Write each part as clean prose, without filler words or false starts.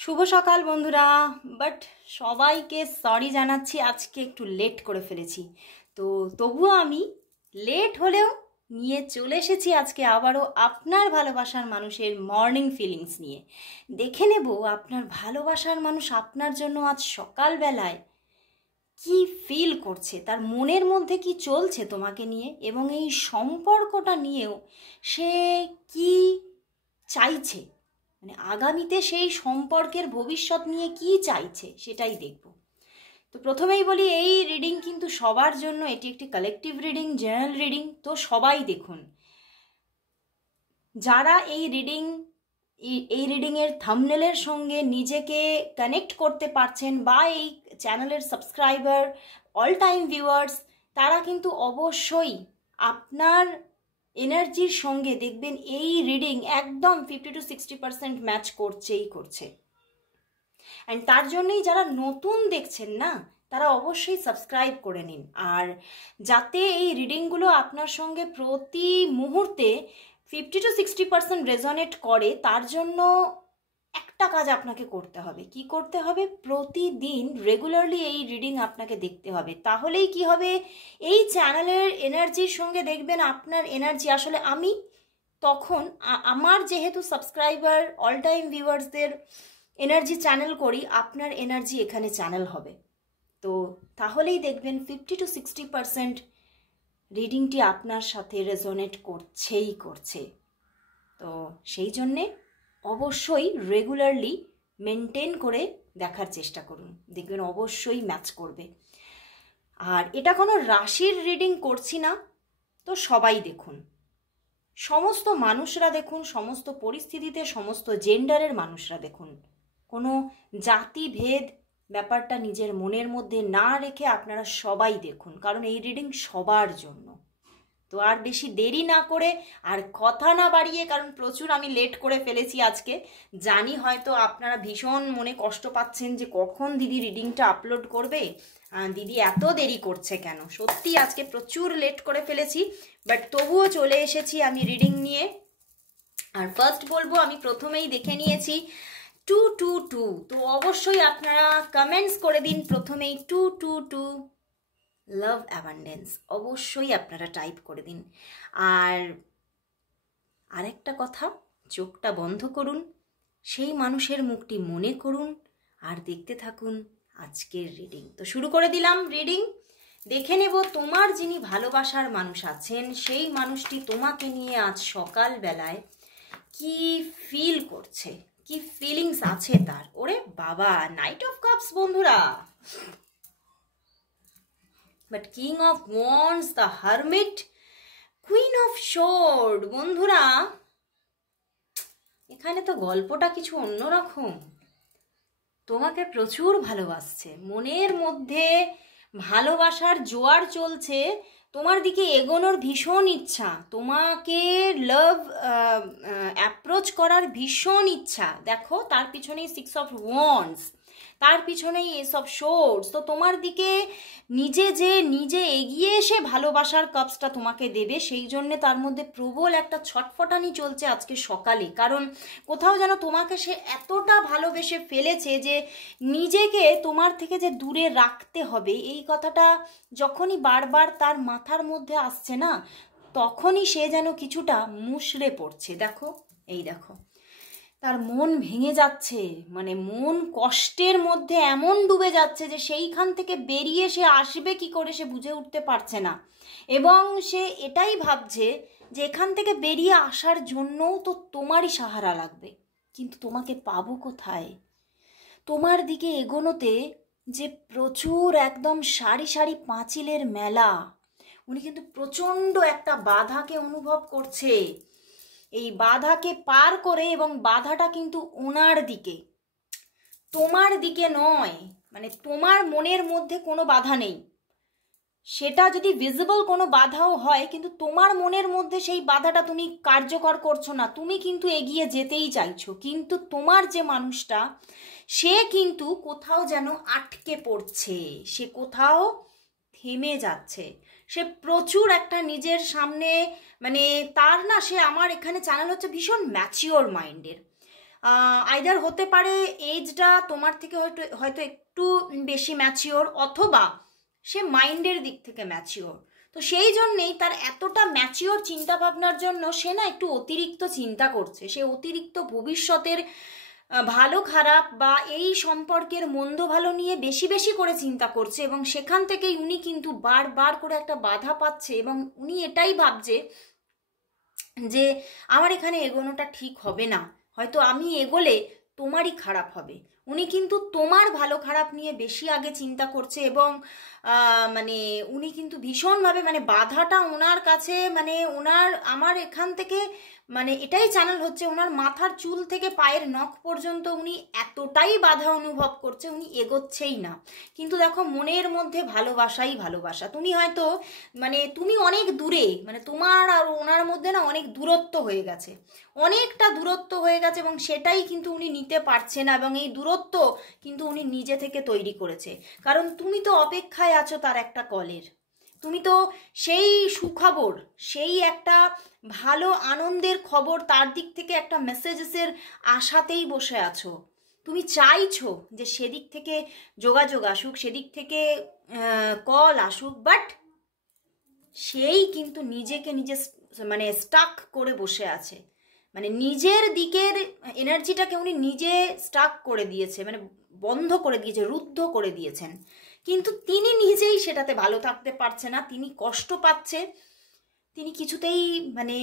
শুভ সকাল বন্ধুরা। বাট সবাইকে সরি জানাচ্ছি, আজকে একটু লেট করে ফেলেছি। তো তবুও আমি লেট হলেও নিয়ে চলে এসেছি আজকে আবারও আপনার ভালোবাসার মানুষের মর্নিং ফিলিংস নিয়ে। দেখে নেব আপনার ভালোবাসার মানুষ আপনার জন্য আজ সকালবেলায় কি ফিল করছে, তার মনের মধ্যে কি চলছে তোমাকে নিয়ে, এবং এই সম্পর্কটা নিয়েও সে কি চাইছে, মানে আগামীতে সেই সম্পর্কের ভবিষ্যৎ নিয়ে কি চাইছে সেটাই দেখব। তো প্রথমেই বলি, এই রিডিং কিন্তু সবার জন্য, এটি একটি কালেকটিভ রিডিং, জেনারেল রিডিং। তো সবাই দেখুন, যারা এই রিডিংয়ের থাম্বনেলের সঙ্গে নিজেকে কানেক্ট করতে পারছেন বা এই চ্যানেলের সাবস্ক্রাইবার, অল টাইম ভিউয়ার্স, তারা কিন্তু অবশ্যই আপনার এনার্জির সঙ্গে দেখবেন এই রিডিং একদম 50 to 60% ম্যাচ করছে। অ্যান্ড তার জন্যই যারা নতুন দেখছেন না, তারা অবশ্যই সাবস্ক্রাইব করে নিন। আর যাতে এই রিডিংগুলো আপনার সঙ্গে প্রতি মুহূর্তে 50 to 60% রেজনেট করে, তার জন্য একটা কাজ আপনাকে করতে হবে। কি করতে হবে? প্রতিদিন রেগুলারলি এই রিডিং আপনাকে দেখতে হবে। তাহলেই কি হবে, এই চ্যানেলের এনার্জির সঙ্গে দেখবেন আপনার এনার্জি। আসলে আমি তখন আমার যেহেতু সাবস্ক্রাইবার, অল টাইম ভিউয়ার্সদের এনার্জি চ্যানেল করি, আপনার এনার্জি এখানে চ্যানেল হবে। তো তাহলেই দেখবেন 50 to 60% রিডিংটি আপনার সাথে রেজোনেট করছে। তো সেই জন্যে অবশ্যই রেগুলারলি মেনটেন করে দেখার চেষ্টা করুন, দেখবেন অবশ্যই ম্যাচ করবে। আর এটা কোনো রাশির রিডিং করছি না, তো সবাই দেখুন, সমস্ত মানুষরা দেখুন, সমস্ত পরিস্থিতিতে সমস্ত জেন্ডারের মানুষরা দেখুন। কোনো জাতিভেদ ব্যাপারটা নিজের মনের মধ্যে না রেখে আপনারা সবাই দেখুন, কারণ এই রিডিং সবার জন্য। তো আর বেশি দেরি না করে আর কথা না বাড়িয়ে, কারণ প্রচুর আমি লেট করে ফেলেছি আজকে, জানি হয়তো আপনারা ভীষণ মনে কষ্ট পাচ্ছেন যে কখন দিদি রিডিংটা আপলোড করবে, দিদি এত দেরি করছে কেন। সত্যি আজকে প্রচুর লেট করে ফেলেছি, বাট তবুও চলে এসেছি আমি রিডিং নিয়ে। আর ফার্স্ট বলবো, আমি প্রথমেই দেখে নিয়েছি 222। তো অবশ্যই আপনারা কমেন্টস করে দিন প্রথমেই 222 লাভ অ্যাবান্ডেন্স, অবশ্যই আপনারা টাইপ করে দিন। আর আরেকটা কথা, চোখটা বন্ধ করুন, সেই মানুষের মুখটি মনে করুন, আর দেখতে থাকুন আজকের রিডিং। তো শুরু করে দিলাম রিডিং। দেখে নেব তোমার যিনি ভালোবাসার মানুষ আছেন, সেই মানুষটি তোমাকে নিয়ে আজ সকালবেলায় কি ফিল করছে, কি ফিলিংস আছে তার। ওরে বাবা, নাইট অফ কাপস বন্ধুরা, but king of wands, the hermit, queen of শোর্ড। বন্ধুরা, এখানে তো গল্পটা কিছু অন্যরকম। তোমাকে প্রচুর ভালোবাসছে, মনের মধ্যে ভালোবাসার জোয়ার চলছে, তোমার দিকে এগোনোর ভীষণ ইচ্ছা, তোমাকে লাভ অ্যাপ্রোচ করার ভীষণ ইচ্ছা। দেখো, তার পিছনেই 6 of Wands, তার পিছনেই Ace of Swords। তো তোমার দিকে নিজে এগিয়ে এসে ভালোবাসার কাপসটা তোমাকে দেবে, সেই জন্যে তার মধ্যে প্রবল একটা ছটফটানি চলছে আজকে সকালে। কারণ কোথাও যেন তোমাকে সে এতটা ভালোবেসে ফেলেছে যে নিজেকে তোমার থেকে যে দূরে রাখতে হবে, এই কথাটা যখনই বারবার তার মাথার মধ্যে আসছে না, তখনই সে যেন কিছুটা মুষড়ে পড়ছে। দেখো, এই দেখো, তার মন ভেঙে যাচ্ছে, মানে মন কষ্টের মধ্যে এমন ডুবে যাচ্ছে যে সেইখান থেকে বেরিয়ে সে আসবে কি করে সে বুঝে উঠতে পারছে না। এবং সে এটাই ভাবছে যে এখান থেকে বেরিয়ে আসার জন্যও তো তোমারই সাহারা লাগবে, কিন্তু তোমাকে পাবো কোথায়। তোমার দিকে এগোনোতে যে প্রচুর একদম সারি সারি পাঁচিলের মেলা, উনি কিন্তু প্রচণ্ড একটা বাধাকে অনুভব করছে। এই বাধাকে পার করে, এবং বাধাটা কিন্তু ওনার দিকে, তোমার দিকে নয়। মানে তোমার মনের মধ্যে কোনো বাধা নেই, সেটা যদি ভিজিবল কোনো বাধাও হয়, কিন্তু তোমার মনের মধ্যে সেই বাধাটা তুমি কার্যকর করছো না, তুমি কিন্তু এগিয়ে যেতেই চাইছো। কিন্তু তোমার যে মানুষটা, সে কিন্তু কোথাও যেন আটকে পড়ছে, সে কোথাও থেমে যাচ্ছে। সে প্রচুর একটা নিজের সামনে, মানে তার না, সে আমার এখানে চ্যানেল হচ্ছে ভীষণ ম্যাচিওর মাইন্ডের। আইদার হতে পারে এজটা তোমার থেকে হয়তো হয়তো একটু বেশি ম্যাচিওর, অথবা সে মাইন্ডের দিক থেকে ম্যাচিওর। তো সেই জন্যেই তার এতটা ম্যাচিওর চিন্তা ভাবনার জন্য সে না একটু অতিরিক্ত চিন্তা করছে, সে অতিরিক্ত ভবিষ্যতের ভালো খারাপ বা এই সম্পর্কের মন্দ ভালো নিয়ে বেশি বেশি করে চিন্তা করছে, এবং সেখান থেকেই উনি কিন্তু বারবার করে একটা বাধা পাচ্ছে, এবং উনি এটাই ভাবছে যে আমার এখানে এগোনোটা ঠিক হবে না, হয়তো আমি এগোলে তোমারই খারাপ হবে। উনি কিন্তু তোমার ভালো খারাপ নিয়ে বেশি আগে চিন্তা করছে, এবং মানে উনি কিন্তু ভীষণভাবে মানে বাধাটা ওনার কাছে, মানে ওনার আমার এখান থেকে মানে এটাই চ্যানেল হচ্ছে ওনার মাথার চুল থেকে পায়ের নখ পর্যন্ত উনি এতটাই বাধা অনুভব করছে, উনি এগোচ্ছেই না। কিন্তু দেখো, মনের মধ্যে ভালোবাসাই ভালোবাসা। তুমি হয়তো মানে তুমি অনেক দূরে, মানে তোমার আর ওনার মধ্যে না অনেক দূরত্ব হয়ে গেছে, অনেকটা দূরত্ব হয়ে গেছে, এবং সেটাই কিন্তু উনি নিতে পারছে না, এবং এই দূরত্ব কিন্তু উনি নিজে থেকে তৈরি করেছে। কারণ তুমি তো অপেক্ষায় আছো তার একটা কলের, তুমি তো সেই সুখবর, সেই একটা ভালো আনন্দের খবর, তার দিক থেকে একটা মেসেজেসের আশাতেই বসে আছো। তুমি চাইছো যে সেদিক থেকে যোগাযোগ আসুক, সেদিক থেকে কল আসুক, বাট সেই কিন্তু নিজেকে নিজে মানে স্টাক করে বসে আছে, মানে নিজের দিকের এনার্জিটাকে উনি নিজে স্টাক করে দিয়েছে, মানে বন্ধ করে দিয়েছে, রুদ্ধ করে দিয়েছেন। কিন্তু তিনি নিজেই সেটাতে ভালো থাকতে পারছে না, তিনি কষ্ট পাচ্ছে, তিনি কিছুতেই মানে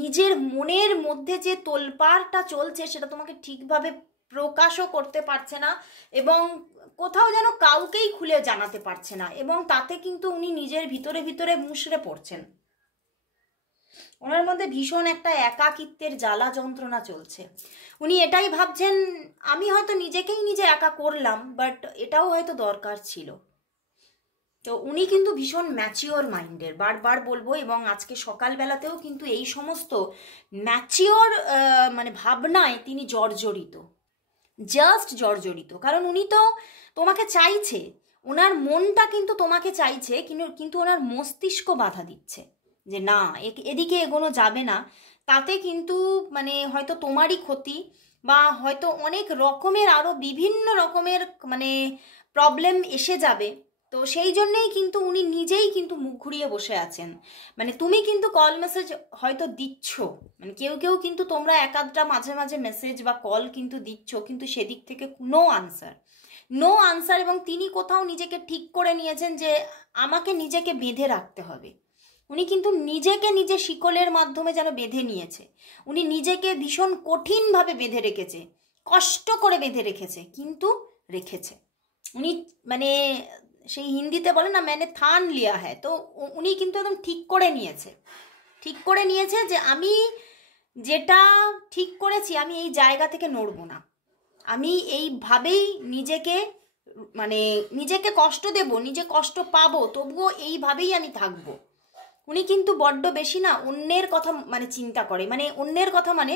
নিজের মনের মধ্যে যে তোলপাড়টা চলছে সেটা তোমাকে ঠিকভাবে প্রকাশও করতে পারছে না, এবং কোথাও যেন কাউকেই খুলে জানাতে পারছে না, এবং তাতে কিন্তু উনি নিজের ভিতরে ভিতরে মুষড়ে পড়ছেন। ওনার মধ্যে ভীষণ একটা একাকিত্বের জ্বালা যন্ত্রণা চলছে। উনি এটাই ভাবছেন, আমি হয়তো নিজেকেই নিজে একা করলাম, বাট এটাও হয়তো দরকার ছিল। তো উনি কিন্তু ভীষণ ম্যাচিওর মাইন্ডের, বারবার বলবো, এবং আজকে সকালবেলাতেও কিন্তু এই সমস্ত ম্যাচিওর মানে ভাবনায় তিনি জর্জরিত, জাস্ট জর্জরিত। কারণ উনি তো তোমাকে চাইছে, ওনার মনটা কিন্তু তোমাকে চাইছে, কিন্তু ওনার মস্তিষ্ক বাধা দিচ্ছে যে না, এদিকে এগোনো যাবে না, তাতে কিন্তু মানে হয়তো তোমারই ক্ষতি, বা হয়তো অনেক রকমের আরও বিভিন্ন রকমের মানে প্রবলেম এসে যাবে। তো সেই জন্যেই কিন্তু উনি নিজেই কিন্তু মুখ ঘুরিয়ে বসে আছেন। মানে তুমি কিন্তু কল মেসেজ হয়তো দিচ্ছ, মানে কেউ কেউ কিন্তু তোমরা এক আধটা মাঝে মাঝে মেসেজ বা কল কিন্তু দিচ্ছ, কিন্তু সেদিক থেকে নো আনসার, নো আনসার। এবং তিনি কোথাও নিজেকে ঠিক করে নিয়েছেন যে আমাকে নিজেকে বেঁধে রাখতে হবে। উনি কিন্তু নিজেকে নিজে শিকলের মাধ্যমে যেন বেঁধে নিয়েছে, উনি নিজেকে ভীষণ কঠিনভাবে বেঁধে রেখেছে, কষ্ট করে বেঁধে রেখেছে, কিন্তু রেখেছে। উনি মানে সেই হিন্দিতে বলে না, मैंने ठान लिया है, তো উনি কিন্তু একদম ঠিক করে নিয়েছে, ঠিক করে নিয়েছে যে আমি যেটা ঠিক করেছি আমি এই জায়গা থেকে নড়বো না, আমি এইভাবেই নিজেকে মানে নিজেকে কষ্ট দেব, নিজে কষ্ট পাবো, তবুও এইভাবেই আমি থাকবো। উনি কিন্তু বড্ড বেশি না অন্যের কথা মানে চিন্তা করে, মানে অন্যের কথা মানে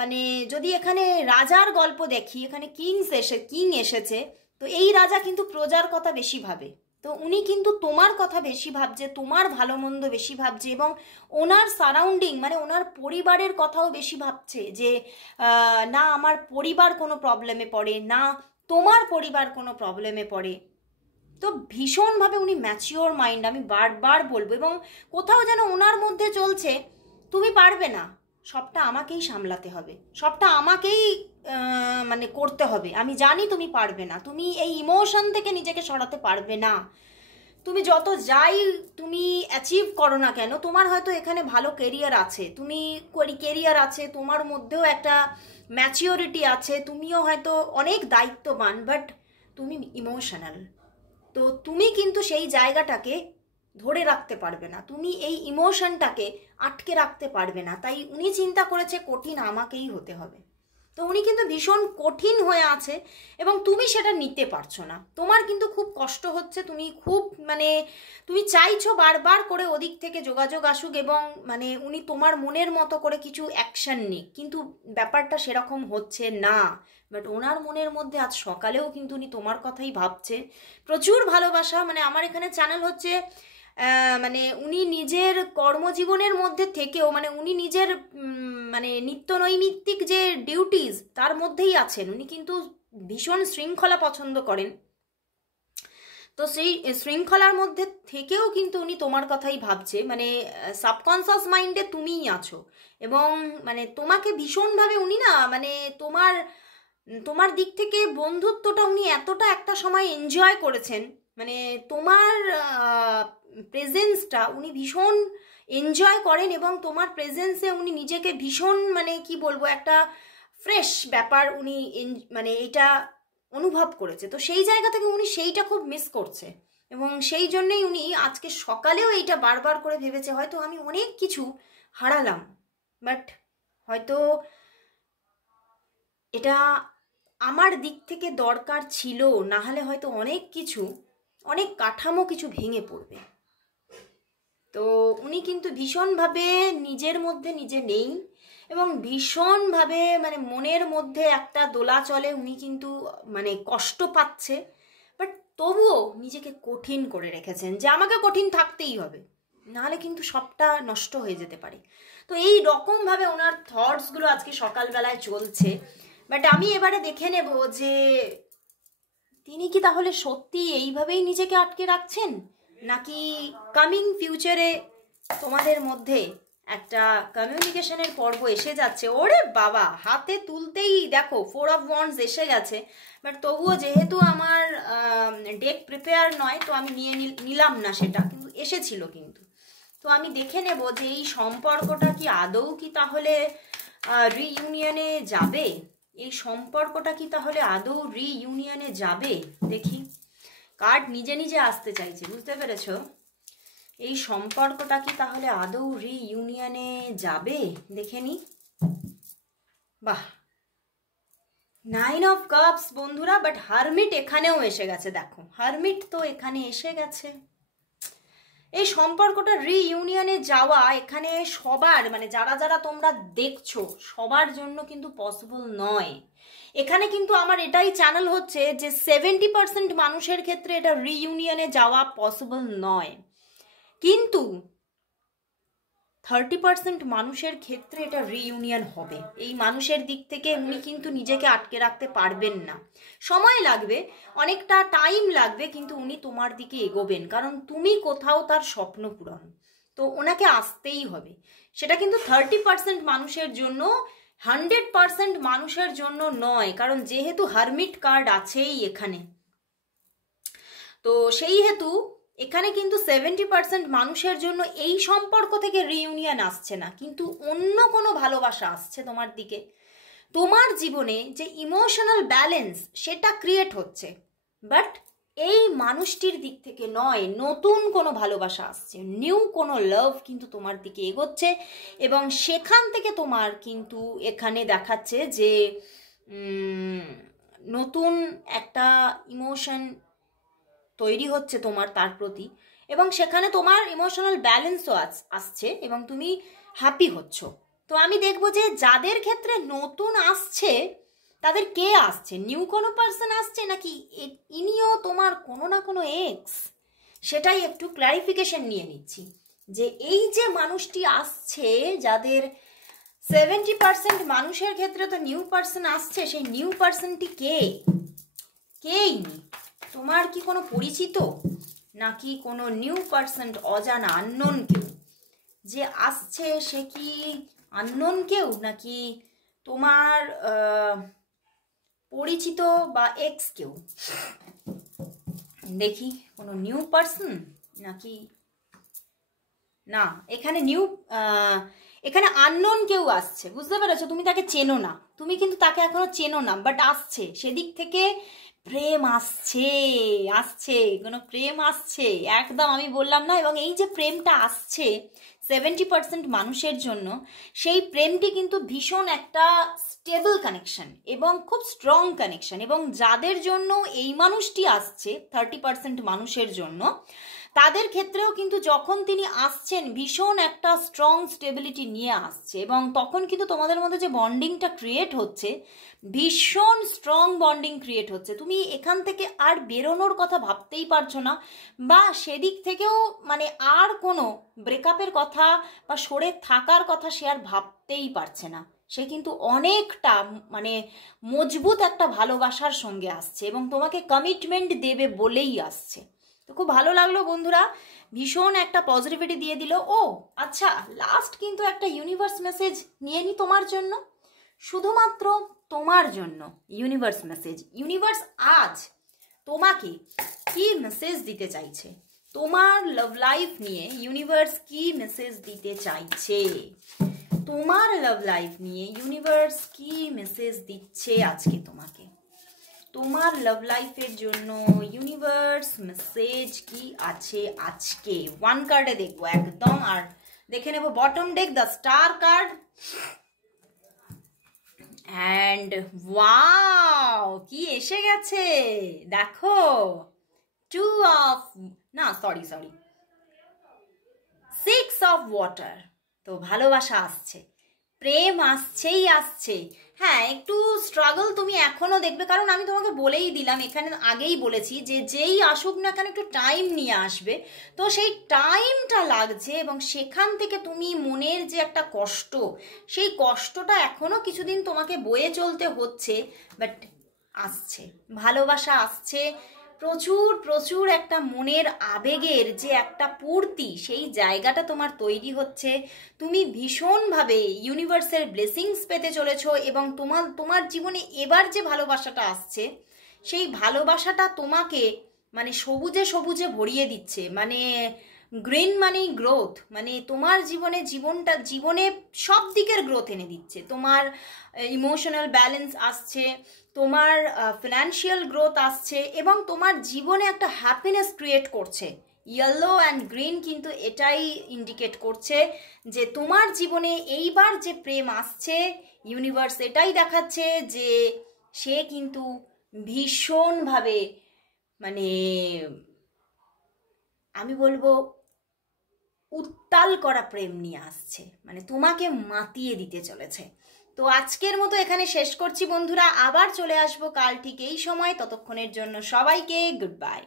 মানে যদি এখানে রাজার গল্প দেখি, এখানে কিং এসেছে, তো এই রাজা কিন্তু প্রজার কথা বেশি ভাবে। তো উনি কিন্তু তোমার কথা বেশি ভাবছে, তোমার ভালো মন্দ বেশি ভাবছে, এবং ওনার সারাউন্ডিং মানে ওনার পরিবারের কথাও বেশি ভাবছে যে না আমার পরিবার কোনো প্রবলেমে পড়ে না, তোমার পরিবার কোনো প্রবলেমে পড়ে। তো ভীষণভাবে উনি ম্যাচিওর মাইন্ড, আমি বারবার বলবো। এবং কোথাও যেন ওনার মধ্যে চলছে তুমি পারবে না, সবটা আমাকেই সামলাতে হবে, সবটা আমাকেই মানে করতে হবে, আমি জানি তুমি পারবে না, তুমি এই ইমোশন থেকে নিজেকে সরাতে পারবে না, তুমি যত যাই তুমি অ্যাচিভ করো না কেন, তোমার হয়তো এখানে ভালো কেরিয়ার আছে, তুমি কেরিয়ার আছে, তোমার মধ্যেও একটা ম্যাচিওরিটি আছে, তুমিও হয়তো অনেক দায়িত্ববান, বাট তুমি ইমোশনাল। তো তুমি কিন্তু সেই জায়গাটাকে ধরে রাখতে পারবে না, তুমি এই ইমোশনটাকে আটকে রাখতে পারবে না। তাই উনি চিন্তা করেছে কঠিন আমাকেই হতে হবে। তো উনি কিন্তু ভীষণ কঠিন হয়ে আছে, এবং তুমি সেটা নিতে পারছো না, তোমার কিন্তু খুব কষ্ট হচ্ছে, তুমি খুব মানে তুমি চাইছো বারবার করে ওদিক থেকে যোগাযোগ আসুক, এবং মানে উনি তোমার মনের মতো করে কিছু অ্যাকশন নিক, কিন্তু ব্যাপারটা সেরকম হচ্ছে না। বাট ওনার মনের মধ্যে আজ সকালেও কিন্তু উনি তোমার কথাই ভাবছে, প্রচুর ভালোবাসা। মানে আমার এখানে চ্যানেল হচ্ছে মানে উনি নিজের কর্মজীবনের মধ্যে থেকেও মানে উনি নিজের মানে নিত্যনৈমিত্তিক যে ডিউটিস তার মধ্যেই আছেন। উনি কিন্তু ভীষণ শৃঙ্খলা পছন্দ করেন। তো সেই শৃঙ্খলার মধ্যে থেকেও কিন্তু উনি তোমার কথাই ভাবছে, মানে সাবকনসিয়াস মাইন্ডে তুমিই আছো। এবং মানে তোমাকে ভীষণভাবে উনি না মানে তোমার দিক থেকে বন্ধুত্বটা উনি এতটা একটা সময় এনজয় করেছেন, মানে তোমার প্রেজেন্সটা উনি ভীষণ এনজয় করেন এবং তোমার প্রেজেন্সে উনি নিজেকে ভীষণ মানে কি বলবো একটা ফ্রেশ ব্যাপার উনি মানে এটা অনুভব করেছে। তো সেই জায়গা থেকে উনি সেইটা খুব মিস করছে এবং সেই জন্যেই উনি আজকে সকালেও এইটা বারবার করে ভেবেছে হয়তো আমি অনেক কিছু হারালাম, বাট হয়তো এটা আমার দিক থেকে দরকার ছিল, না হলে হয়তো অনেক কাঠামো কিছু ভেঙে পড়বে। তো উনি কিন্তু ভীষণভাবে নিজের মধ্যে নিজে নেই এবং ভীষণভাবে মানে মনের মধ্যে একটা দোলাচলে উনি কিন্তু মানে কষ্ট পাচ্ছে, বাট তবুও নিজেকে কঠিন করে রেখেছেন যে আমাকে কঠিন থাকতেই হবে, নাহলে কিন্তু সবটা নষ্ট হয়ে যেতে পারে। তো এই রকমভাবে ওনার থটসগুলো আজকে সকালবেলায় চলছে। বাট আমি এবারে দেখে নেব যে তিনি কি তাহলে সত্যি এইভাবেই নিজেকে আটকে রাখছেন, নাকি কামিং ফিউচারে তোমাদের মধ্যে একটা কমিউনিকেশনের পর্ব এসে যাচ্ছে। ওরে বাবা, হাতে তুলতেই দেখো 4 of Wands এসে গেছে। বাট তবুও যেহেতু আমার ডেক প্রিপেয়ার নয় তো আমি নিলাম না, সেটা কিন্তু এসেছিল। কিন্তু তো আমি দেখে নেব যে এই সম্পর্কটা কি আদৌ কি তাহলে রিইউনিয়নে যাবে, এই সম্পর্কটা কি তাহলে আদৌ রিইউনিয়নে যাবে। দেখি, কার্ড নিজে নিজে আসতে চাইছে, বুঝতে পেরেছ? এই সম্পর্কটা কি তাহলে আদৌ রিইউনিয়নে যাবে, দেখে নি। বাহ, 9 of Cups বন্ধুরা, বাট হারমিট এখানেও এসে গেছে। দেখো, হারমিট তো এখানে এসে গেছে। এই সম্পর্কটা রিইউনিয়নে যাওয়া এখানে সবার মানে যারা যারা তোমরা দেখছো সবার জন্য কিন্তু পসিবল নয়। এখানে কিন্তু আমার এটাই চ্যানেল হচ্ছে যে 70% মানুষের ক্ষেত্রে এটা রিইউনিয়নে যাওয়া পসিবল নয়, কিন্তু 30% মানুষের ক্ষেত্রে এটা রিইউনিয়ন হবে। এই মানুষের দিক থেকে উনি কিন্তু নিজেকে আটকে রাখতে পারবেন না, সময় লাগবে, অনেকটা টাইম লাগবে, কিন্তু উনি তোমার দিকে এগোবেন, কারণ তুমি কোথাও তার স্বপ্ন পূরণ। তো ওনাকে আসতেই হবে। সেটা কিন্তু 30% মানুষের জন্য, 100% মানুষের জন্য নয়, কারণ যেহেতু হারমিট কার্ড আছেই এখানে, তো সেই হেতু এখানে কিন্তু 70% মানুষের জন্য এই সম্পর্ক থেকে রিইউনিয়ন আসছে না, কিন্তু অন্য কোনো ভালোবাসা আসছে তোমার দিকে। তোমার জীবনে যে ইমোশনাল ব্যালেন্স সেটা ক্রিয়েট হচ্ছে, বাট এই মানুষটির দিক থেকে নয়, নতুন কোনো ভালোবাসা আসছে, নিউ কোনো লাভ কিন্তু তোমার দিকে এগোচ্ছে। এবং সেখান থেকে তোমার কিন্তু এখানে দেখাচ্ছে যে নতুন একটা ইমোশন তৈরি হচ্ছে তোমার তার প্রতি, এবং সেখানে তোমার ইমোশনাল ব্যালেন্সও আসছে এবং তুমি হ্যাপি হচ্ছ। তো আমি দেখবো যে যাদের ক্ষেত্রে নতুন আসছে তাদের কে আসছে, নিউ কোনো পার্সন আসছে নাকি ইনিও তোমার কোনো না কোনো এক্স, সেটাই একটু ক্লারিফিকেশন নিয়ে নিচ্ছি। যে এই যে মানুষটি আসছে, যাদের 70% মানুষের ক্ষেত্রে তো নিউ পার্সন আসছে, সেই নিউ পার্সনটি কেই নি, তোমার কি কোনো পরিচিত নাকি কোনো নিউ পার্সন, অজানা আননোন কেউ যে আসছে, সে কি আননোন কেউ নাকি তোমার পরিচিত বা এক্স কেউ। দেখি, কোনো নিউ পার্সন নাকি না, এখানে এখানে আননোন কেউ আসছে, বুঝতে পেরেছো? তুমি তাকে চেনো না, তুমি কিন্তু তাকে এখনো চেনো না, বাট আসছে, সেদিক থেকে প্রেম আসছে কোনো প্রেম আসছে একদম, আমি বললাম না। এবং এই যে প্রেমটা আসছে 70% মানুষের জন্য, সেই প্রেমটি কিন্তু ভীষণ একটা স্টেবল কানেকশন এবং খুব স্ট্রং কানেকশন। এবং যাদের জন্য এই মানুষটি আসছে 30% মানুষের জন্য, তাদের ক্ষেত্রেও কিন্তু যখন তিনি আসছেন ভীষণ একটা স্ট্রং স্টেবিলিটি নিয়ে আসছে, এবং তখন কিন্তু তোমাদের মধ্যে যে বন্ডিংটা ক্রিয়েট হচ্ছে, ভীষণ স্ট্রং বন্ডিং ক্রিয়েট হচ্ছে। তুমি এখান থেকে আর বেরোনোর কথা ভাবতেই পারছো না, বা সেদিক থেকেও মানে আর কোনো ব্রেকআপের কথা বা সরে থাকার কথা সে আর ভাবতেই পারছে না। সে কিন্তু অনেকটা মানে মজবুত একটা ভালোবাসার সঙ্গে আসছে এবং তোমাকে কমিটমেন্ট দেবে বলেই আসছে। তো খুব ভালো লাগলো বন্ধুরা, ভীষণ একটা পজিটিভিটি দিয়ে দিল। ও আচ্ছা, লাস্ট কিন্তু একটা ইউনিভার্স মেসেজ নিয়ে নি তোমার জন্য, শুধুমাত্র তোমার জন্য ইউনিভার্স মেসেজ। ইউনিভার্স আজ তোমাকে কি মেসেজ দিতে চাইছে, তোমার লাভ লাইফ নিয়ে ইউনিভার্স কি মেসেজ দিতে চাইছে, তোমার লাভ লাইফ নিয়ে ইউনিভার্স কি মেসেজ দিচ্ছে আজকে তোমাকে, তোমার লাভ লাইফের জন্য ইউনিভার্স মেসেজ কি আছে আজকে। ওয়ান কার্ডে দেখবো একদম, আর দেখে নেবো bottom day the star card. And wow, কি এসে গেছে দেখো, টু অফ না সরি 6 অফ ওয়াটার। তো ভালোবাসা আসছে, প্রেম আসছেই আসছে। হ্যাঁ, একটু স্ট্রাগল তুমি এখনো দেখবে, কারণ আমি তোমাকে বলেই দিলাম, এখানে আগেই বলেছি যে যেই আসুক না কেন একটু টাইম নিয়ে আসবে। তো সেই টাইমটা লাগছে, এবং সেখান থেকে তুমি মনের যে একটা কষ্ট, সেই কষ্টটা এখনো কিছুদিন তোমাকে বয়ে চলতে হচ্ছে, বাট আসছে, ভালোবাসা আসছে। প্রচুর প্রচুর একটা মনের আবেগের যে একটা পূর্তি, সেই জায়গাটা তোমার তৈরি হচ্ছে। তুমি ভীষণভাবে ইউনিভার্সের ব্লেসিংস পেতে চলেছো, এবং তোমার জীবনে এবার যে ভালোবাসাটা আসছে, সেই ভালোবাসাটা তোমাকে মানে সবুজে সবুজে ভরিয়ে দিচ্ছে। মানে গ্রিন মানেই গ্রোথ, মানে তোমার জীবনে সব দিকের গ্রোথ এনে দিচ্ছে। তোমার ইমোশনাল ব্যালেন্স আসছে, তোমার ফিনান্সিয়াল গ্রোথ আসছে, এবং তোমার জীবনে একটা হ্যাপিনেস ক্রিয়েট করছে। ইয়েলো অ্যান্ড গ্রিন কিন্তু এটাই ইন্ডিকেট করছে যে তোমার জীবনে এইবার যে প্রেম আসছে, ইউনিভার্স এটাই দেখাচ্ছে যে সে কিন্তু ভীষণভাবে মানে আমি বলবো উত্তাল করা প্রেম নিয়ে আসছে, মানে তোমাকে মাতিয়ে দিতে চলেছে। তো আজকের মতো এখানে শেষ করছি বন্ধুরা, আবার চলে আসবো কাল ঠিক এই সময়। ততক্ষণের জন্য সবাইকে গুড বাই।